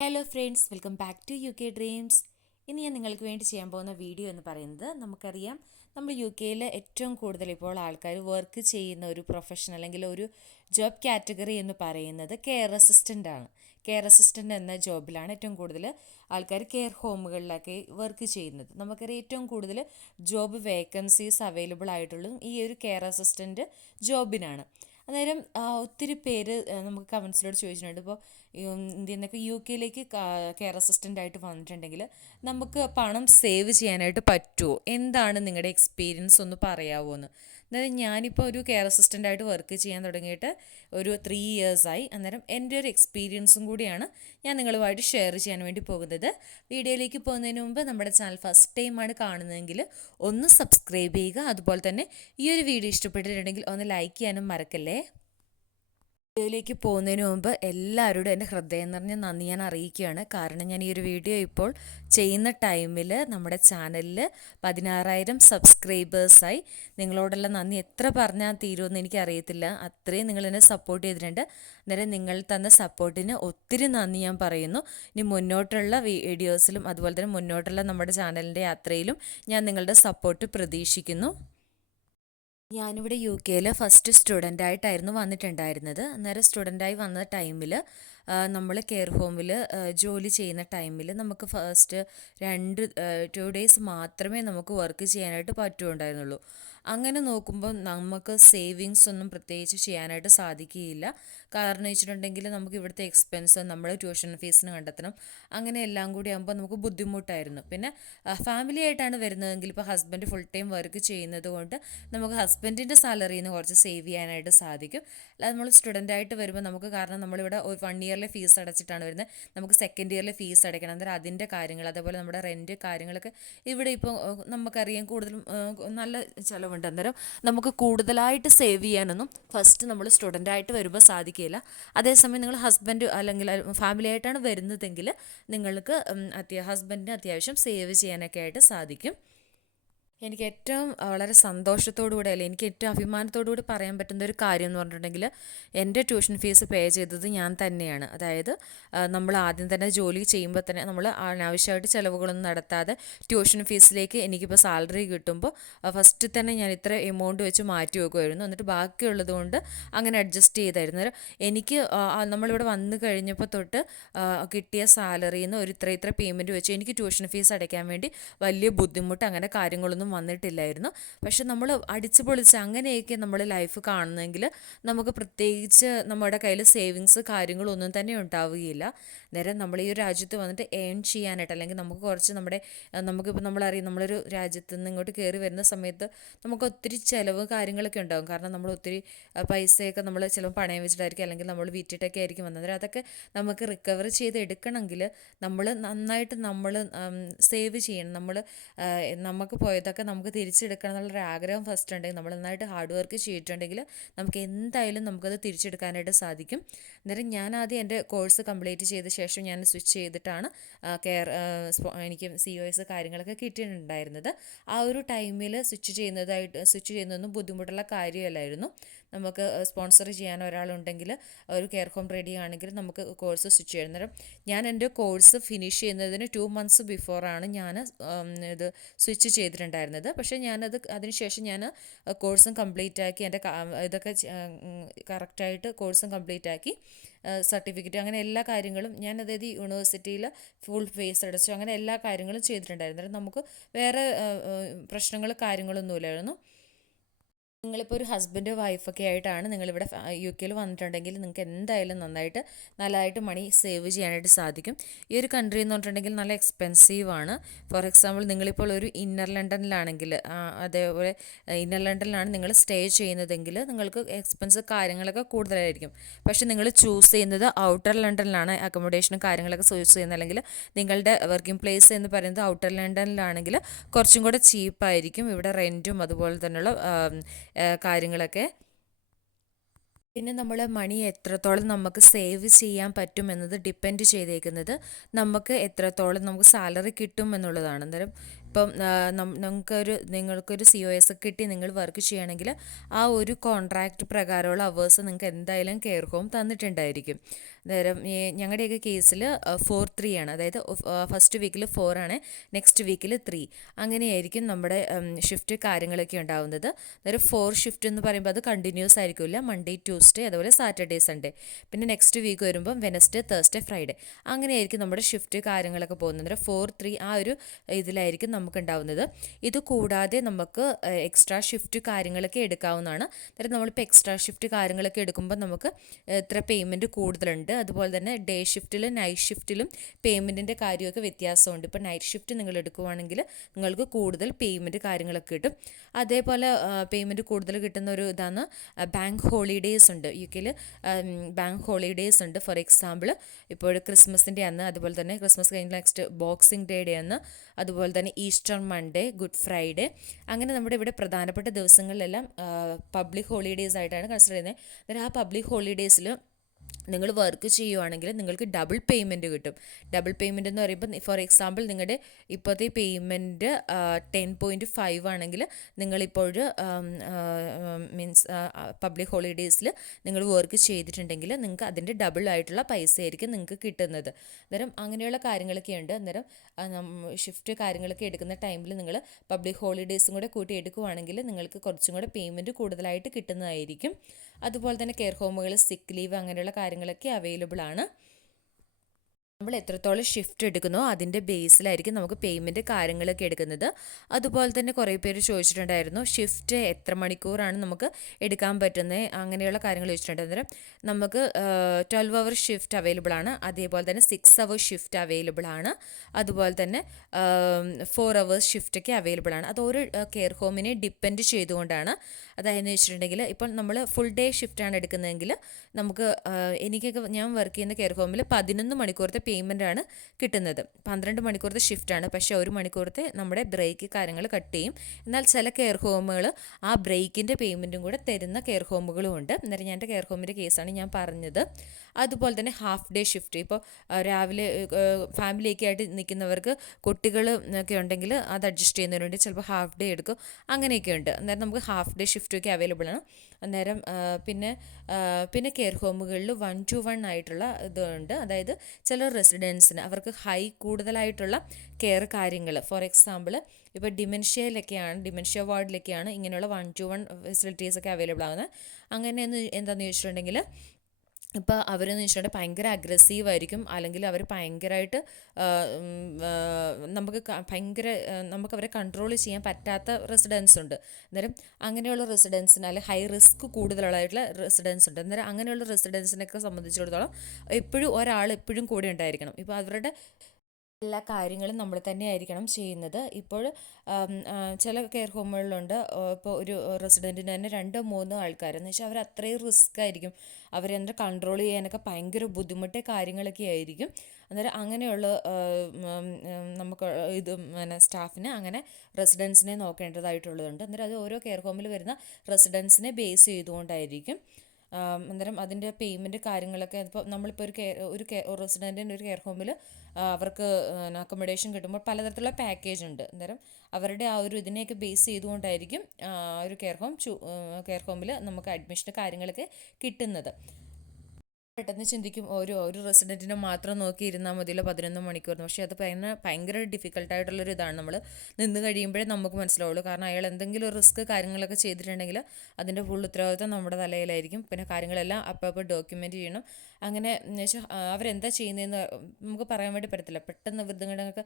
Hello friends, welcome back to UK കെ ഡ്രീംസ്. ഇന്ന് ഞാൻ നിങ്ങൾക്ക് വേണ്ടി ചെയ്യാൻ പോകുന്ന വീഡിയോ എന്ന് പറയുന്നത്, നമുക്കറിയാം നമ്മൾ യു കെയിൽ ഏറ്റവും കൂടുതൽ ഇപ്പോൾ ആൾക്കാർ വർക്ക് ചെയ്യുന്ന ഒരു പ്രൊഫഷൻ അല്ലെങ്കിൽ ഒരു ജോബ് കാറ്റഗറി എന്ന് പറയുന്നത് കെയർ അസിസ്റ്റൻ്റ് ആണ്. കെയർ അസിസ്റ്റൻ്റ് എന്ന ജോബിലാണ് ഏറ്റവും കൂടുതൽ ആൾക്കാർ കെയർ ഹോമുകളിലൊക്കെ വർക്ക് ചെയ്യുന്നത്. നമുക്കറിയാം ഏറ്റവും കൂടുതൽ ജോബ് വേക്കൻസീസ് അവൈലബിൾ ആയിട്ടുള്ളതും ഈ ഒരു കെയർ അസിസ്റ്റൻ്റ് ജോബിനാണ്. അന്നേരം ഒത്തിരി പേര് നമുക്ക് കമൻസിലോട് ചോദിച്ചിട്ടുണ്ട്. ഇപ്പോൾ ഇന്ത്യയിൽ നിന്നൊക്കെ യു കെയിലേക്ക് കെയർ അസിസ്റ്റൻ്റ് ആയിട്ട് വന്നിട്ടുണ്ടെങ്കിൽ നമുക്ക് പണം സേവ് ചെയ്യാനായിട്ട് പറ്റുമോ, എന്താണ് നിങ്ങളുടെ എക്സ്പീരിയൻസ് ഒന്ന് പറയാമോ എന്ന്. അതായത് ഞാനിപ്പോൾ ഒരു കെയർ അസിസ്റ്റൻ്റ് ആയിട്ട് വർക്ക് ചെയ്യാൻ തുടങ്ങിയിട്ട് ഒരു 3 ഇയേഴ്സായി. അന്നേരം എൻ്റെ ഒരു എക്സ്പീരിയൻസും കൂടിയാണ് ഞാൻ നിങ്ങളുമായിട്ട് ഷെയർ ചെയ്യാൻ വേണ്ടി പോകുന്നത്. വീഡിയോയിലേക്ക് പോകുന്നതിന് മുമ്പ് നമ്മുടെ ചാനൽ ഫസ്റ്റ് ടൈമാണ് കാണുന്നതെങ്കിൽ ഒന്ന് സബ്സ്ക്രൈബ് ചെയ്യുക. അതുപോലെ തന്നെ ഈ ഒരു വീഡിയോ ഇഷ്ടപ്പെട്ടിട്ടുണ്ടെങ്കിൽ ഒന്ന് ലൈക്ക് ചെയ്യാനും മറക്കല്ലേ. വീഡിയോയിലേക്ക് പോകുന്നതിന് മുമ്പ് എല്ലാവരോടും എൻ്റെ ഹൃദയം നിറഞ്ഞ നന്ദി ഞാൻ അറിയിക്കുകയാണ്. കാരണം ഞാൻ ഈ ഒരു വീഡിയോ ഇപ്പോൾ ചെയ്യുന്ന ടൈമിൽ നമ്മുടെ ചാനലിൽ 16,000 സബ്സ്ക്രൈബേഴ്സായി. നിങ്ങളോടുള്ള നന്ദി എത്ര പറഞ്ഞാൽ തീരുമെന്ന് എനിക്കറിയത്തില്ല. അത്രയും നിങ്ങളെന്നെ സപ്പോർട്ട് ചെയ്തിട്ടുണ്ട്. അന്നേരം നിങ്ങൾ തന്ന സപ്പോർട്ടിന് ഒത്തിരി നന്ദി ഞാൻ പറയുന്നു. ഇനി മുന്നോട്ടുള്ള വീഡിയോസിലും അതുപോലെ തന്നെ മുന്നോട്ടുള്ള നമ്മുടെ ചാനലിൻ്റെ യാത്രയിലും ഞാൻ നിങ്ങളുടെ സപ്പോർട്ട് പ്രതീക്ഷിക്കുന്നു. ഞാനിവിടെ യു കെയിൽ ഫസ്റ്റ് സ്റ്റുഡൻ്റായിട്ടായിരുന്നു വന്നിട്ടുണ്ടായിരുന്നത്. അന്നേരം സ്റ്റുഡൻ്റായി വന്ന ടൈമിൽ നമ്മൾ കെയർ ഹോമിൽ ജോലി ചെയ്യുന്ന ടൈമിൽ നമുക്ക് ഫസ്റ്റ് 2 ഡേയ്സ് മാത്രമേ നമുക്ക് വർക്ക് ചെയ്യാനായിട്ട് പറ്റുകയുണ്ടായിരുന്നുള്ളൂ. അങ്ങനെ നോക്കുമ്പോൾ നമുക്ക് സേവിങ്സ് ഒന്നും പ്രത്യേകിച്ച് ചെയ്യാനായിട്ട് സാധിക്കുകയില്ല. കാരണം വെച്ചിട്ടുണ്ടെങ്കിൽ നമുക്ക് ഇവിടുത്തെ എക്സ്പെൻസ്, നമ്മുടെ ട്യൂഷൻ ഫീസിന് കണ്ടെത്തണം, അങ്ങനെ എല്ലാം കൂടി ആകുമ്പോൾ നമുക്ക് ബുദ്ധിമുട്ടായിരുന്നു. പിന്നെ ഫാമിലി ആയിട്ടാണ് വരുന്നതെങ്കിൽ ഇപ്പോൾ ഹസ്ബൻഡ് ഫുൾ ടൈം വർക്ക് ചെയ്യുന്നത് കൊണ്ട് നമുക്ക് ഹസ്ബൻഡിൻ്റെ സാലറിയിൽ നിന്ന് കുറച്ച് സേവ് ചെയ്യാനായിട്ട് സാധിക്കും. അല്ലാതെ നമ്മൾ സ്റ്റുഡൻ്റായിട്ട് വരുമ്പോൾ നമുക്ക്, കാരണം നമ്മളിവിടെ ഒരു 1 ഇയറിലെ ഫീസ് അടച്ചിട്ടാണ് വരുന്നത്, നമുക്ക് സെക്കൻഡ് ഇയറിലെ ഫീസ് അടയ്ക്കണം. അന്നേരം അതിൻ്റെ കാര്യങ്ങൾ, അതേപോലെ നമ്മുടെ റെൻറ്റ് കാര്യങ്ങളൊക്കെ ഇവിടെ ഇപ്പോൾ നമുക്കറിയാം കൂടുതലും നല്ല ചിലവുണ്ട്. അന്നേരം നമുക്ക് കൂടുതലായിട്ട് സേവ് ചെയ്യാനൊന്നും ഫസ്റ്റ് നമ്മൾ സ്റ്റുഡൻ്റായിട്ട് വരുമ്പോൾ സാധിക്കില്ല. അതേസമയം നിങ്ങൾ ഹസ്ബൻഡ് അല്ലെങ്കിൽ ഫാമിലി ആയിട്ടാണ് വരുന്നതെങ്കിൽ നിങ്ങൾക്ക് ഹസ്ബൻഡിന് അത്യാവശ്യം സേവ് ചെയ്യാനൊക്കെ ആയിട്ട് സാധിക്കും. എനിക്ക് ഏറ്റവും വളരെ സന്തോഷത്തോടുകൂടി, അല്ലെങ്കിൽ എനിക്ക് ഏറ്റവും അഭിമാനത്തോടുകൂടി പറയാൻ പറ്റുന്ന ഒരു കാര്യം എന്ന് പറഞ്ഞിട്ടുണ്ടെങ്കിൽ എൻ്റെ ട്യൂഷൻ ഫീസ് പേ ചെയ്തത് ഞാൻ തന്നെയാണ്. അതായത് നമ്മൾ ആദ്യം തന്നെ ജോലി ചെയ്യുമ്പോൾ തന്നെ നമ്മൾ അനാവശ്യമായിട്ട് ചിലവുകളൊന്നും നടത്താതെ ട്യൂഷൻ ഫീസിലേക്ക് എനിക്കിപ്പോൾ സാലറി കിട്ടുമ്പോൾ ഫസ്റ്റ് തന്നെ ഞാൻ ഇത്ര എമൗണ്ട് വെച്ച് മാറ്റി വെക്കുമായിരുന്നു. എന്നിട്ട് ബാക്കിയുള്ളത് കൊണ്ട് അങ്ങനെ അഡ്ജസ്റ്റ് ചെയ്തായിരുന്നു. എനിക്ക് നമ്മളിവിടെ വന്നു കഴിഞ്ഞപ്പോൾ തൊട്ട് കിട്ടിയ സാലറിയിൽ നിന്ന് ഒരു ഇത്ര പേയ്മെൻറ്റ് വെച്ച് എനിക്ക് ട്യൂഷൻ ഫീസ് അടയ്ക്കാൻ വേണ്ടി വലിയ ബുദ്ധിമുട്ട് അങ്ങനെ കാര്യങ്ങളൊന്നും വന്നിട്ടില്ലായിരുന്നു. പക്ഷെ നമ്മൾ അടിച്ചു പൊളിച്ച് അങ്ങനെയൊക്കെ നമ്മൾ ലൈഫ് കാണുന്നെങ്കിൽ നമുക്ക് പ്രത്യേകിച്ച് നമ്മുടെ കയ്യിൽ സേവിങ്സ് കാര്യങ്ങളൊന്നും തന്നെ ഉണ്ടാവുകയില്ല. നേരം നമ്മൾ ഈ ഒരു രാജ്യത്ത് വന്നിട്ട് ഏൺ ചെയ്യാനായിട്ട്, അല്ലെങ്കിൽ നമുക്ക് കുറച്ച് നമുക്കിപ്പോൾ നമ്മളറിയാം, നമ്മളൊരു രാജ്യത്ത് നിന്ന് ഇങ്ങോട്ട് കയറി വരുന്ന സമയത്ത് നമുക്ക് ഒത്തിരി ചിലവ് കാര്യങ്ങളൊക്കെ ഉണ്ടാകും. കാരണം നമ്മൾ ഒത്തിരി പൈസയൊക്കെ നമ്മൾ ചിലപ്പോൾ പണയം വെച്ചിട്ടായിരിക്കും, അല്ലെങ്കിൽ നമ്മൾ വിറ്റിട്ടൊക്കെ ആയിരിക്കും വന്നത്. അതൊക്കെ നമുക്ക് റിക്കവർ ചെയ്ത് എടുക്കണമെങ്കിൽ നമ്മൾ നന്നായിട്ട് സേവ് ചെയ്യണം. നമുക്ക് പോയതൊക്കെ നമുക്ക് തിരിച്ചെടുക്കണം എന്നുള്ളൊരു ആഗ്രഹം ഫസ്റ്റ് ഉണ്ടെങ്കിൽ, നമ്മൾ നന്നായിട്ട് ഹാർഡ് വർക്ക് ചെയ്തിട്ടുണ്ടെങ്കിൽ നമുക്ക് എന്തായാലും നമുക്കത് തിരിച്ചെടുക്കാനായിട്ട് സാധിക്കും. അന്നേരം ഞാൻ ആദ്യം എൻ്റെ കോഴ്സ് കംപ്ലീറ്റ് ചെയ്ത ശേഷം ഞാൻ സ്വിച്ച് ചെയ്തിട്ടാണ് എനിക്ക് COS കാര്യങ്ങളൊക്കെ കിട്ടിയിട്ടുണ്ടായിരുന്നത്. ആ ഒരു ടൈമിൽ സ്വിച്ച് ചെയ്യുന്നതൊന്നും ബുദ്ധിമുട്ടുള്ള കാര്യമല്ലായിരുന്നു. നമുക്ക് സ്പോൺസർ ചെയ്യാൻ ഒരാളുണ്ടെങ്കിൽ, ഒരു കെയർ ഹോം റെഡി ആണെങ്കിൽ നമുക്ക് കോഴ്സ് സ്വിച്ച് ചെയ്യണം. അന്നേരം ഞാൻ എൻ്റെ കോഴ്സ് ഫിനിഷ് ചെയ്യുന്നതിന് 2 months ബിഫോറാണ് ഞാൻ ഇത് സ്വിച്ച് ചെയ്തിട്ടുണ്ടായിരുന്നത്. പക്ഷേ അതിനുശേഷം ഞാൻ കോഴ്സും കംപ്ലീറ്റ് ആക്കി, എൻ്റെ ഇതൊക്കെ കറക്റ്റായിട്ട് കോഴ്സും കംപ്ലീറ്റ് ആക്കി, സർട്ടിഫിക്കറ്റ് അങ്ങനെ എല്ലാ കാര്യങ്ങളും ഞാൻ, അതായത് യൂണിവേഴ്സിറ്റിയിൽ ഫുൾ ഫീസ് അടച്ചു, അങ്ങനെ എല്ലാ കാര്യങ്ങളും ചെയ്തിട്ടുണ്ടായിരുന്നു. നമുക്ക് വേറെ പ്രശ്നങ്ങൾ കാര്യങ്ങളൊന്നുമില്ലായിരുന്നു. നിങ്ങളിപ്പോൾ ഒരു ഹസ്ബൻഡ് വൈഫൊക്കെ ആയിട്ടാണ് നിങ്ങളിവിടെ യു കെയിൽ വന്നിട്ടുണ്ടെങ്കിൽ നിങ്ങൾക്ക് എന്തായാലും നല്ലതായിട്ട് മണി സേവ് ചെയ്യാനായിട്ട് സാധിക്കും. ഈ ഒരു കൺട്രി എന്ന് പറഞ്ഞിട്ടുണ്ടെങ്കിൽ നല്ല എക്സ്പെൻസീവാണ്. ഫോർ എക്സാമ്പിൾ നിങ്ങളിപ്പോൾ ഒരു ഇന്നർ ലണ്ടനിലാണെങ്കിൽ, അതേപോലെ ഇന്നർ ലണ്ടനിലാണ് നിങ്ങൾ സ്റ്റേ ചെയ്യുന്നതെങ്കിൽ നിങ്ങൾക്ക് എക്സ്പെൻസ് കാര്യങ്ങളൊക്കെ കൂടുതലായിരിക്കും. പക്ഷേ നിങ്ങൾ ചൂസ് ചെയ്യുന്നത് ഔട്ടർ ലണ്ടനിലാണ് അക്കോമഡേഷനും കാര്യങ്ങളൊക്കെ ചൂസ് ചെയ്യുന്നത്, അല്ലെങ്കിൽ നിങ്ങളുടെ വർക്കിംഗ് പ്ലേസ് എന്ന് പറയുന്നത് ഔട്ടർ ലണ്ടനിലാണെങ്കിൽ കുറച്ചും കൂടെ ചീപ്പായിരിക്കും ഇവിടെ റെൻറ്റും അതുപോലെ തന്നെയുള്ള കാര്യങ്ങളൊക്കെ. പിന്നെ നമ്മൾ മണി എത്രത്തോളം നമുക്ക് സേവ് ചെയ്യാൻ പറ്റും എന്നത് ഡിപ്പെൻഡ് ചെയ്തേക്കുന്നത് നമുക്ക് എത്രത്തോളം നമുക്ക് സാലറി കിട്ടും എന്നുള്ളതാണ്. അന്നേരം ഇപ്പം നിങ്ങൾക്കൊരു COS കിട്ടി നിങ്ങൾ വർക്ക് ചെയ്യുകയാണെങ്കിൽ ആ ഒരു കോൺട്രാക്റ്റ് പ്രകാരമുള്ള അവേഴ്സ് നിങ്ങൾക്ക് എന്തായാലും കെയർ ഹോം തന്നിട്ടുണ്ടായിരിക്കും. നേരം ഞങ്ങളുടെയൊക്കെ കേസിൽ 4-3 ആണ്, അതായത് ഫസ്റ്റ് വീക്കിൽ 4 ആണ്, നെക്സ്റ്റ് വീക്കിൽ 3, അങ്ങനെയായിരിക്കും നമ്മുടെ ഷിഫ്റ്റ് കാര്യങ്ങളൊക്കെ ഉണ്ടാവുന്നത്. അതായത് 4 ഷിഫ്റ്റ് എന്ന് പറയുമ്പോൾ അത് കണ്ടിന്യൂസ് ആയിരിക്കില്ല, മൺഡേ ട്യൂസ്ഡേ അതുപോലെ സാറ്റർഡേ സൺഡേ, പിന്നെ നെക്സ്റ്റ് വീക്ക് വരുമ്പം വെനസ്ഡേ തേഴ്സ്ഡേ ഫ്രൈഡേ, അങ്ങനെയായിരിക്കും നമ്മുടെ ഷിഫ്റ്റ് കാര്യങ്ങളൊക്കെ പോകുന്നത്. 4-3 ആ ഒരു ഇതിലായിരിക്കും നമുക്ക് ഉണ്ടാവുന്നത്. ഇത് കൂടാതെ നമുക്ക് എക്സ്ട്രാ ഷിഫ്റ്റ് കാര്യങ്ങളൊക്കെ എടുക്കാവുന്നതാണ്. അതായത് നമ്മളിപ്പോൾ എക്സ്ട്രാ ഷിഫ്റ്റ് കാര്യങ്ങളൊക്കെ എടുക്കുമ്പോൾ നമുക്ക് ഇത്ര പേയ്മെൻറ്റ് കൂടുതലുണ്ട്. അതുപോലെ തന്നെ ഡേ ഷിഫ്റ്റിലും നൈറ്റ് ഷിഫ്റ്റിലും പേയ്മെൻറ്റിൻ്റെ കാര്യമൊക്കെ വ്യത്യാസമുണ്ട്. ഇപ്പോൾ നൈറ്റ് ഷിഫ്റ്റ് നിങ്ങൾ എടുക്കുവാണെങ്കിൽ നിങ്ങൾക്ക് കൂടുതൽ പേയ്മെൻറ്റ് കാര്യങ്ങളൊക്കെ കിട്ടും. അതേപോലെ പേയ്മെൻറ്റ് കൂടുതൽ കിട്ടുന്ന ഒരു ഇതാണ് ബാങ്ക് ഹോളിഡേയ്സ് ഉണ്ട്. യു കെയിൽ ബാങ്ക് ഹോളിഡേയ്സ് ഉണ്ട്. ഫോർ എക്സാമ്പിൾ ഇപ്പോൾ ക്രിസ്മസിൻ്റെ അന്ന്, അതുപോലെ തന്നെ ക്രിസ്മസ് കഴിഞ്ഞ നെക്സ്റ്റ് ബോക്സിംഗ് ഡേയുടെ അന്ന്, അതുപോലെ തന്നെ ഈസ്റ്റർ മൺഡേ, ഗുഡ് ഫ്രൈഡേ, അങ്ങനെ നമ്മുടെ ഇവിടെ പ്രധാനപ്പെട്ട ദിവസങ്ങളിലെല്ലാം പബ്ലിക് ഹോളിഡേയ്സ് ആയിട്ടാണ് കൺസിഡർ ചെയ്യുന്നത്. അന്നേരം ആ പബ്ലിക് ഹോളിഡേയ്സിൽ നിങ്ങൾ വർക്ക് ചെയ്യുവാണെങ്കിൽ നിങ്ങൾക്ക് ഡബിൾ പേയ്മെൻറ്റ് കിട്ടും. ഡബിൾ പേയ്മെൻറ്റ് എന്ന് പറയുമ്പോൾ ഫോർ എക്സാമ്പിൾ നിങ്ങളുടെ ഇപ്പോഴത്തെ പേയ്മെൻറ്റ് 10.5 ആണെങ്കിൽ നിങ്ങളിപ്പോൾ മീൻസ് പബ്ലിക് ഹോളിഡേയ്സിൽ നിങ്ങൾ വർക്ക് ചെയ്തിട്ടുണ്ടെങ്കിൽ നിങ്ങൾക്ക് അതിൻ്റെ ഡബിൾ ആയിട്ടുള്ള പൈസ ആയിരിക്കും നിങ്ങൾക്ക് കിട്ടുന്നത്. അന്നേരം അങ്ങനെയുള്ള കാര്യങ്ങളൊക്കെ ഉണ്ട്. അന്നേരം ഷിഫ്റ്റ് കാര്യങ്ങളൊക്കെ എടുക്കുന്ന ടൈമിൽ നിങ്ങൾ പബ്ലിക് ഹോളിഡേയ്സും കൂടെ കൂട്ടി എടുക്കുവാണെങ്കിൽ നിങ്ങൾക്ക് കുറച്ചും കൂടെ പേയ്മെൻറ്റ് കൂടുതലായിട്ട് കിട്ടുന്നതായിരിക്കും. അതുപോലെ തന്നെ കെയർ ഹോമുകൾ, സിക്ക് ലീവ് അങ്ങനെയുള്ള കാര്യങ്ങളൊക്കെ അവൈലബിൾ ആണ്. നമ്മൾ എത്രത്തോളം ഷിഫ്റ്റ് എടുക്കുന്നോ അതിൻ്റെ ബേസിലായിരിക്കും നമുക്ക് പേയ്മെൻറ്റ് കാര്യങ്ങളൊക്കെ എടുക്കുന്നത്. അതുപോലെ തന്നെ കുറേ പേര് ചോദിച്ചിട്ടുണ്ടായിരുന്നു ഷിഫ്റ്റ് എത്ര മണിക്കൂറാണ് നമുക്ക് എടുക്കാൻ പറ്റുന്നത്, അങ്ങനെയുള്ള കാര്യങ്ങൾ ചോദിച്ചിട്ടുണ്ട്. അന്നേരം നമുക്ക് 12 അവർ ഷിഫ്റ്റ് അവൈലബിൾ ആണ്. അതേപോലെ തന്നെ 6 അവർ ഷിഫ്റ്റ് അവൈലബിൾ ആണ്. അതുപോലെ തന്നെ 4 അവേഴ്സ് ഷിഫ്റ്റൊക്കെ അവൈലബിൾ ആണ്. അത് ഓരോ കെയർ ഹോമിനെ ഡിപ്പെൻഡ് ചെയ്തുകൊണ്ടാണ്. അതായത് വെച്ചിട്ടുണ്ടെങ്കിൽ ഇപ്പോൾ നമ്മൾ ഫുൾ ഡേ ഷിഫ്റ്റാണ് എടുക്കുന്നതെങ്കിൽ നമുക്ക് എനിക്കൊക്കെ ഞാൻ വർക്ക് ചെയ്യുന്ന കെയർ ഹോമിൽ 11 മണിക്കൂറത്തെ പേയ്മെൻറ്റാണ് കിട്ടുന്നത്. 12 മണിക്കൂറത്തെ ഷിഫ്റ്റാണ്, പക്ഷേ 1 മണിക്കൂറത്തെ നമ്മുടെ ബ്രേക്ക് കാര്യങ്ങൾ കട്ട് ചെയ്യും. എന്നാൽ ചില കെയർ ഹോമുകൾ ആ ബ്രേക്കിൻ്റെ പേയ്മെൻറ്റും കൂടെ തരുന്ന കെയർ ഹോമുകളും ഉണ്ട്. അന്നേരം ഞാൻ എൻ്റെ കെയർ ഹോമിൻ്റെ കേസാണ് ഞാൻ പറഞ്ഞത്. അതുപോലെ തന്നെ ഹാഫ് ഡേ ഷിഫ്റ്റ്, ഇപ്പോൾ രാവിലെ ഫാമിലിയൊക്കെ ആയിട്ട് നിൽക്കുന്നവർക്ക് കുട്ടികൾ ഒക്കെ ഉണ്ടെങ്കിൽ അത് അഡ്ജസ്റ്റ് ചെയ്യുന്നവരുണ്ട്, ചിലപ്പോൾ ഹാഫ് ഡേ എടുക്കും, അങ്ങനെയൊക്കെ ഉണ്ട്. അന്നേരം നമുക്ക് ഹാഫ് ഡേ ഷിഫ്റ്റൊക്കെ അവൈലബിൾ ആണ്. അന്നേരം പിന്നെ കെയർ ഹോമുകളിൽ 1-to-1 ആയിട്ടുള്ള ഇതുണ്ട്. അതായത് ചില റെസിഡൻസിന് അവർക്ക് കൂടുതലായിട്ടുള്ള കെയർ കാര്യങ്ങൾ, ഫോർ എക്സാമ്പിൾ ഇപ്പോൾ ഡിമെൻഷ്യ വാർഡിലൊക്കെയാണ് ഇങ്ങനെയുള്ള 1-to-1 ഫെസിലിറ്റീസൊക്കെ അവൈലബിൾ ആകുന്നത്. അങ്ങനെ എന്താണെന്ന് ചോദിച്ചിട്ടുണ്ടെങ്കിൽ ഇപ്പോൾ അവരെന്ന് വെച്ചിട്ടുണ്ടെങ്കിൽ ഭയങ്കര അഗ്രസീവായിരിക്കും, അല്ലെങ്കിൽ അവർ ഭയങ്കരമായിട്ട് നമുക്ക് അവരെ കൺട്രോൾ ചെയ്യാൻ പറ്റാത്ത റെസിഡൻസ് ഉണ്ട്. അന്നേരം അങ്ങനെയുള്ള റെസിഡൻസിന് അല്ലെങ്കിൽ ഹൈ റിസ്ക് കൂടുതലുള്ളതായിട്ടുള്ള റെസിഡൻസ് ഉണ്ട്. അന്നേരം അങ്ങനെയുള്ള റെസിഡൻസിനൊക്കെ സംബന്ധിച്ചിടത്തോളം എപ്പോഴും ഒരാൾ എപ്പോഴും കൂടെ ഉണ്ടായിരിക്കണം. ഇപ്പോൾ അവരുടെ എല്ലാ കാര്യങ്ങളും നമ്മൾ തന്നെ ആയിരിക്കണം ചെയ്യുന്നത്. ഇപ്പോൾ ചില കെയർ ഹോമുകളിലുണ്ട് ഇപ്പോൾ ഒരു റെസിഡൻറ്റിന് തന്നെ 2-3 ആൾക്കാരെന്ന് വെച്ചാൽ അവർ അത്രയും റിസ്ക് ആയിരിക്കും, അവരെ കൺട്രോൾ ചെയ്യാനൊക്കെ ഭയങ്കര ബുദ്ധിമുട്ട് കാര്യങ്ങളൊക്കെ ആയിരിക്കും. അന്നേരം അങ്ങനെയുള്ള നമുക്ക് സ്റ്റാഫിന് അങ്ങനെ റെസിഡൻസിനെ നോക്കേണ്ടതായിട്ടുള്ളതുണ്ട്. അന്നേരം അത് ഓരോ കെയർ ഹോമിൽ വരുന്ന റെസിഡൻസിനെ ബേസ് ചെയ്തുകൊണ്ടായിരിക്കും. അന്നേരം അതിൻ്റെ പേയ്മെൻറ്റ് കാര്യങ്ങളൊക്കെ ഇപ്പോൾ നമ്മളിപ്പോൾ ഒരു റെസിഡൻറ്റിൻ്റെ ഒരു കെയർ ഹോമിൽ അവർക്ക് അക്കോമഡേഷൻ കിട്ടുമ്പോൾ പലതരത്തിലുള്ള പാക്കേജ് ഉണ്ട്. അന്നേരം അവരുടെ ആ ഒരു ഇതിനെയൊക്കെ ബേസ് ചെയ്തുകൊണ്ടായിരിക്കും ഒരു കെയർ ഹോമിൽ നമുക്ക് അഡ്മിഷൻ കാര്യങ്ങളൊക്കെ കിട്ടുന്നത്. പെട്ടെന്ന് ചിന്തിക്കും ഒരു റെസിഡൻറ്റിനെ മാത്രം നോക്കി ഇരുന്നാൽ മതിയല്ലോ 11 മണിക്കൂർ. പക്ഷേ അത് ഭയങ്കര ഡിഫിക്കൽട്ടായിട്ടുള്ളൊരു ഇതാണ്. നമ്മൾ നിന്ന് കഴിയുമ്പോഴേ നമുക്ക് മനസ്സിലാവുള്ളൂ. കാരണം അയാൾ എന്തെങ്കിലും ഒരു റിസ്ക് കാര്യങ്ങളൊക്കെ ചെയ്തിട്ടുണ്ടെങ്കിൽ അതിൻ്റെ ഫുൾ ഉത്തരവാദിത്വം നമ്മുടെ തലയിലായിരിക്കും. പിന്നെ കാര്യങ്ങളെല്ലാം അപ്പോൾ ഡോക്യുമെൻ്റ് ചെയ്യണം. അങ്ങനെ എന്ന് വെച്ചാൽ അവരെന്താ ചെയ്യുന്നതെന്ന് നമുക്ക് പറയാൻ വേണ്ടി പറ്റത്തില്ല. പെട്ടെന്ന് ഇവരുടെയൊക്കെ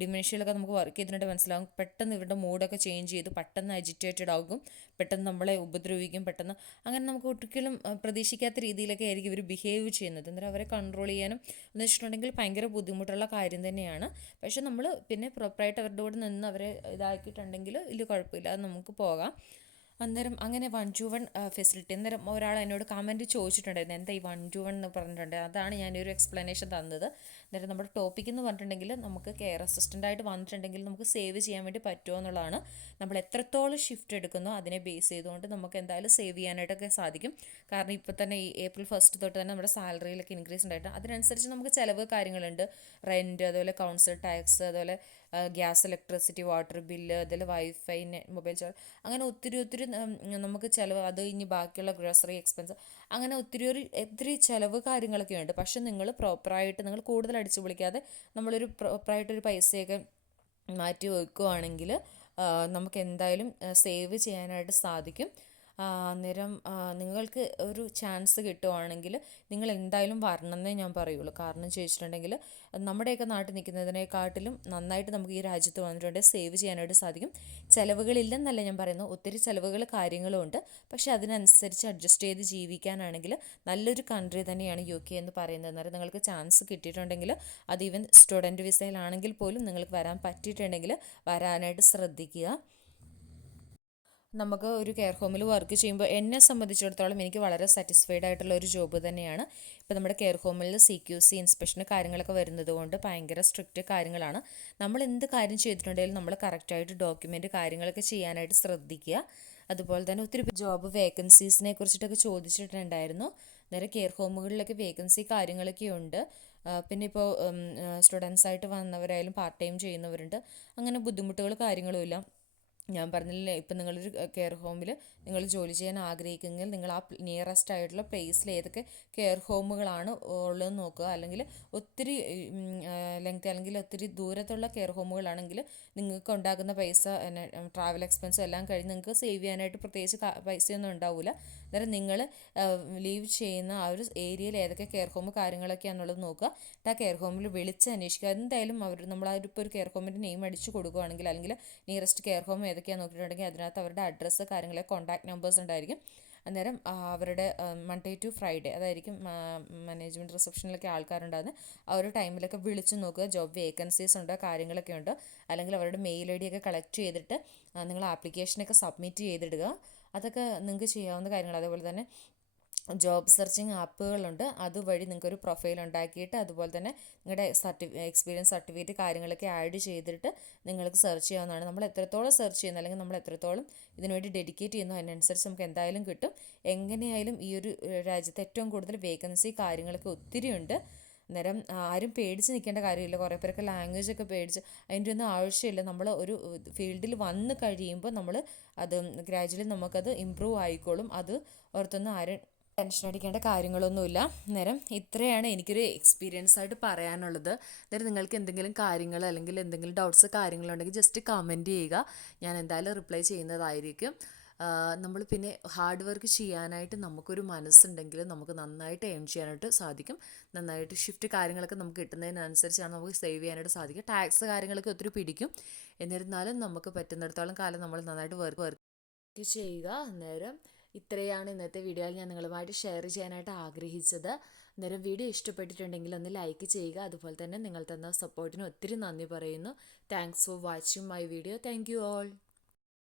ഡിമെൻഷ്യയിലൊക്കെ നമുക്ക് വർക്ക് ചെയ്തിട്ട് മനസ്സിലാകും. പെട്ടെന്ന് ഇവരുടെ മൂഡൊക്കെ ചേഞ്ച് ചെയ്ത് പെട്ടെന്ന് അജിറ്റേറ്റഡ് ആകും, പെട്ടെന്ന് നമ്മളെ ഉപദ്രവിക്കും, പെട്ടെന്ന് അങ്ങനെ നമുക്ക് ഒരിക്കലും പ്രതീക്ഷിക്കാത്ത രീതിയിലൊക്കെ ആയിരിക്കും ഇവർ ബിഹേവ് ചെയ്യുന്നത്. അന്നേരം അവരെ കൺട്രോൾ ചെയ്യാനും എന്ന് വെച്ചിട്ടുണ്ടെങ്കിൽ ഭയങ്കര ബുദ്ധിമുട്ടുള്ള കാര്യം തന്നെയാണ്. പക്ഷെ നമ്മൾ പിന്നെ പ്രോപ്പറായിട്ട് അവരുടെ കൂടെ നിന്ന് അവരെ ഇതാക്കിയിട്ടുണ്ടെങ്കിൽ വലിയ കുഴപ്പമില്ല, അത് നമുക്ക് പോകാം. അന്നേരം അങ്ങനെ 1-to-1 ഫെസിലിറ്റി. അന്നേരം ഒരാൾ എന്നോട് കമൻറ്റ് ചോദിച്ചിട്ടുണ്ടായിരുന്നു എന്താ ഈ 1-to-1 എന്ന് പറഞ്ഞിട്ടുണ്ട്. അതാണ് ഞാനൊരു എക്സ്പ്ലനേഷൻ തന്നത്. അന്നേരം നമ്മുടെ ടോപ്പിക് എന്ന് പറഞ്ഞിട്ടുണ്ടെങ്കിൽ നമുക്ക് കെയർ അസിസ്റ്റൻ്റായിട്ട് വന്നിട്ടുണ്ടെങ്കിൽ നമുക്ക് സേവ് ചെയ്യാൻ വേണ്ടി പറ്റുമോ എന്നുള്ളതാണ്. നമ്മൾ എത്രത്തോളം ഷിഫ്റ്റ് എടുക്കുന്നോ അതിനെ ബേസ് ചെയ്തുകൊണ്ട് നമുക്ക് എന്തായാലും സേവ് ചെയ്യാനായിട്ടൊക്കെ സാധിക്കും. കാരണം ഇപ്പോൾ തന്നെ ഈ April 1 തൊട്ട് തന്നെ നമ്മുടെ സാലറിയിലൊക്കെ ഇൻക്രീസ് ഉണ്ടായിട്ട് അതിനനുസരിച്ച് നമുക്ക് ചിലവ് കാര്യങ്ങളുണ്ട്. റെൻറ്റ്, അതുപോലെ കൗൺസിൽ ടാക്സ്, അതുപോലെ ഗ്യാസ്, ഇലക്ട്രിസിറ്റി, വാട്ടർ ബില്ല്, അതുപോലെ വൈഫൈ, മൊബൈൽ ചാർജ്, അങ്ങനെ ഒത്തിരി നമുക്ക് ചിലവ്. അത് കഴിഞ്ഞ് ബാക്കിയുള്ള ഗ്രോസറി എക്സ്പെൻസ്, അങ്ങനെ ഒത്തിരി ചിലവ് കാര്യങ്ങളൊക്കെ ഉണ്ട്. പക്ഷെ നിങ്ങൾ പ്രോപ്പറായിട്ട് നിങ്ങൾ കൂടുതൽ അടിച്ചു പൊളിക്കാതെ നമ്മളൊരു പ്രോപ്പറായിട്ടൊരു പൈസയൊക്കെ മാറ്റി വെക്കുകയാണെങ്കിൽ നമുക്ക് എന്തായാലും സേവ് ചെയ്യാനായിട്ട് സാധിക്കും. അന്നേരം നിങ്ങൾക്ക് ഒരു ചാൻസ് കിട്ടുവാണെങ്കിൽ നിങ്ങൾ എന്തായാലും വരണമെന്നേ ഞാൻ പറയുള്ളൂ. കാരണം ചോദിച്ചിട്ടുണ്ടെങ്കിൽ നമ്മുടെയൊക്കെ നാട്ടിൽ നിൽക്കുന്നതിനെക്കാട്ടിലും നന്നായിട്ട് നമുക്ക് ഈ രാജ്യത്ത് വന്നിട്ടുണ്ടെങ്കിൽ സേവ് ചെയ്യാനായിട്ട് സാധിക്കും. ചിലവുകളില്ലെന്നല്ല ഞാൻ പറയുന്നത്, ഒത്തിരി ചിലവുകൾ കാര്യങ്ങളും ഉണ്ട്. പക്ഷേ അതിനനുസരിച്ച് അഡ്ജസ്റ്റ് ചെയ്ത് ജീവിക്കാനാണെങ്കിൽ നല്ലൊരു കൺട്രി തന്നെയാണ് UK എന്ന് പറയുന്നത്. അന്നേരം നിങ്ങൾക്ക് ചാൻസ് കിട്ടിയിട്ടുണ്ടെങ്കിൽ അത് ഈവൻ സ്റ്റുഡൻറ്റ് വിസയിലാണെങ്കിൽ പോലും നിങ്ങൾക്ക് വരാൻ പറ്റിയിട്ടുണ്ടെങ്കിൽ വരാനായിട്ട് ശ്രദ്ധിക്കുക. നമുക്ക് ഒരു കെയർ ഹോമിൽ വർക്ക് ചെയ്യുമ്പോൾ എന്നെ സംബന്ധിച്ചിടത്തോളം എനിക്ക് വളരെ സാറ്റിസ്ഫൈഡ് ആയിട്ടുള്ള ഒരു ജോബ് തന്നെയാണ്. ഇപ്പോൾ നമ്മുടെ കെയർ ഹോമിൽ CQC ഇൻസ്പെക്ഷൻ കാര്യങ്ങളൊക്കെ വരുന്നത് കൊണ്ട് ഭയങ്കര സ്ട്രിക്റ്റ് കാര്യങ്ങളാണ്. നമ്മൾ എന്ത് കാര്യം ചെയ്തിട്ടുണ്ടെങ്കിലും നമ്മൾ കറക്റ്റായിട്ട് ഡോക്യുമെൻറ്റ് കാര്യങ്ങളൊക്കെ ചെയ്യാനായിട്ട് ശ്രദ്ധിക്കുക. അതുപോലെ തന്നെ ഒത്തിരി ജോബ് വേക്കൻസീസിനെ കുറിച്ചിട്ടൊക്കെ ചോദിച്ചിട്ടുണ്ടായിരുന്നു. നേരെ കെയർ ഹോമുകളിലൊക്കെ വേക്കൻസി കാര്യങ്ങളൊക്കെ ഉണ്ട്. പിന്നെ ഇപ്പോൾ സ്റ്റുഡൻസായിട്ട് വന്നവരായാലും പാർട്ട് ടൈം ചെയ്യുന്നവരുണ്ട്. അങ്ങനെ ബുദ്ധിമുട്ടുകൾ കാര്യങ്ങളും ഇല്ല. ഞാൻ പറഞ്ഞില്ലേ, ഇപ്പം നിങ്ങളൊരു കെയർ ഹോമിൽ നിങ്ങൾ ജോലി ചെയ്യാൻ ആഗ്രഹിക്കുമെങ്കിൽ നിങ്ങൾ ആ നിയറസ്റ്റ് ആയിട്ടുള്ള പ്ലേസിൽ ഏതൊക്കെ കെയർ ഹോമുകളാണ് ഉള്ളതെന്ന് നോക്കുക. അല്ലെങ്കിൽ ഒത്തിരി ലെങ്ത് അല്ലെങ്കിൽ ഒത്തിരി ദൂരത്തുള്ള കെയർ ഹോമുകളാണെങ്കിൽ നിങ്ങൾക്ക് ഉണ്ടാകുന്ന പൈസ ട്രാവൽ എക്സ്പെൻസും എല്ലാം കഴിഞ്ഞ് നിങ്ങൾക്ക് സേവ് ചെയ്യാനായിട്ട് പ്രത്യേകിച്ച് പൈസയൊന്നും ഉണ്ടാവില്ല. അന്നേരം നിങ്ങൾ ലീവ് ചെയ്യുന്ന ആ ഒരു ഏരിയയിൽ ഏതൊക്കെ കെയർ ഹോം കാര്യങ്ങളൊക്കെയാണെന്നുള്ളത് നോക്കുക. ആ കെയർ ഹോമിൽ വിളിച്ച് അന്വേഷിക്കുക. എന്തായാലും നമ്മൾ ഇപ്പോൾ ഒരു കെയർ ഹോമിൻ്റെ നെയിം അടിച്ച് കൊടുക്കുകയാണെങ്കിൽ അല്ലെങ്കിൽ നിയറസ്റ്റ് കെയർ ഹോം ഏതൊക്കെയാണെന്ന് നോക്കിയിട്ടുണ്ടെങ്കിൽ അതിനകത്ത് അവരുടെ അഡ്രസ്സ് കാര്യങ്ങൾ കോൺടാക്ട് നമ്പേഴ്സ് ഉണ്ടായിരിക്കും. അന്നേരം അവരുടെ മൺഡേ ടു ഫ്രൈഡേ അതായിരിക്കും മാനേജ്മെൻറ്റ് റിസപ്ഷനിലൊക്കെ ആൾക്കാരുണ്ടാകുന്നത്. ആ ഒരു ടൈമിലൊക്കെ വിളിച്ച് നോക്കുക ജോബ് വേക്കൻസീസ് ഉണ്ടോ കാര്യങ്ങളൊക്കെ ഉണ്ടോ. അല്ലെങ്കിൽ അവരുടെ മെയിൽ ID ഒക്കെ കളക്ട് ചെയ്തിട്ട് നിങ്ങൾ ആപ്ലിക്കേഷനൊക്കെ സബ്മിറ്റ് ചെയ്തിടുക. അതൊക്കെ നിങ്ങൾക്ക് ചെയ്യാവുന്ന കാര്യങ്ങൾ. അതേപോലെ തന്നെ ജോബ് സെർച്ചിങ് ആപ്പുകളുണ്ട്. അതുവഴി നിങ്ങൾക്കൊരു പ്രൊഫൈൽ ഉണ്ടാക്കിയിട്ട് അതുപോലെ തന്നെ നിങ്ങളുടെ എക്സ്പീരിയൻസ് സർട്ടിഫിക്കറ്റ് കാര്യങ്ങളൊക്കെ ആഡ് ചെയ്തിട്ട് നിങ്ങൾക്ക് സെർച്ച് ചെയ്യാവുന്നതാണ്. നമ്മൾ എത്രത്തോളം സെർച്ച് ചെയ്യുന്നു അല്ലെങ്കിൽ നമ്മൾ എത്രത്തോളം ഇതിനുവേണ്ടി ഡെഡിക്കേറ്റ് ചെയ്യുന്നു അതിനനുസരിച്ച് നമുക്ക് എന്തായാലും കിട്ടും. എങ്ങനെയായാലും ഈ ഒരു രാജ്യത്ത് ഏറ്റവും കൂടുതൽ വേക്കൻസി കാര്യങ്ങളൊക്കെ ഒത്തിരി ഉണ്ട്. അന്നേരം ആരും പേടിച്ച് നിൽക്കേണ്ട കാര്യമില്ല. കുറേ പേരൊക്കെ ലാംഗ്വേജ് ഒക്കെ പേടിച്ച് അതിൻ്റെ ഒന്നും ആവശ്യമില്ല. നമ്മൾ ഒരു ഫീൽഡിൽ വന്ന് കഴിയുമ്പോൾ നമ്മൾ അത് ഗ്രാജുവലി നമുക്കത് ഇമ്പ്രൂവ് ആയിക്കോളും. അത് ഓർത്തൊന്നും ആരും ടെൻഷൻ അടിക്കേണ്ട കാര്യങ്ങളൊന്നുമില്ല. അന്നേരം ഇത്രയാണ് എനിക്കൊരു എക്സ്പീരിയൻസ് ആയിട്ട് പറയാനുള്ളത്. അന്നേരം നിങ്ങൾക്ക് എന്തെങ്കിലും കാര്യങ്ങൾ അല്ലെങ്കിൽ എന്തെങ്കിലും ഡൗട്ട്സ് കാര്യങ്ങളുണ്ടെങ്കിൽ ജസ്റ്റ് കമൻറ്റ് ചെയ്യുക. ഞാൻ എന്തായാലും റിപ്ലൈ ചെയ്യുന്നതായിരിക്കും. നമ്മൾ പിന്നെ ഹാർഡ് വർക്ക് ചെയ്യാനായിട്ട് നമുക്കൊരു മനസ്സുണ്ടെങ്കിൽ നമുക്ക് നന്നായിട്ട് ഏൺ ചെയ്യാനായിട്ട് സാധിക്കും. നന്നായിട്ട് ഷിഫ്റ്റ് കാര്യങ്ങളൊക്കെ നമുക്ക് കിട്ടുന്നതിനനുസരിച്ചാണ് നമുക്ക് സേവ് ചെയ്യാനായിട്ട് സാധിക്കും. ടാക്സ് കാര്യങ്ങളൊക്കെ ഒത്തിരി പിടിക്കും. എന്നിരുന്നാലും നമുക്ക് പറ്റുന്നിടത്തോളം കാലം നമ്മൾ നന്നായിട്ട് വർക്ക് ചെയ്യുക. അന്നേരം ഇത്രയാണ് ഇന്നത്തെ വീഡിയോയിൽ ഞാൻ നിങ്ങളുമായിട്ട് ഷെയർ ചെയ്യാനായിട്ട് ആഗ്രഹിച്ചത്. അന്നേരം വീഡിയോ ഇഷ്ടപ്പെട്ടിട്ടുണ്ടെങ്കിൽ ഒന്ന് ലൈക്ക് ചെയ്യുക. അതുപോലെ തന്നെ നിങ്ങൾ തന്ന സപ്പോർട്ടിന് ഒത്തിരി നന്ദി പറയുന്നു. Thanks for watching my video. Thank you all.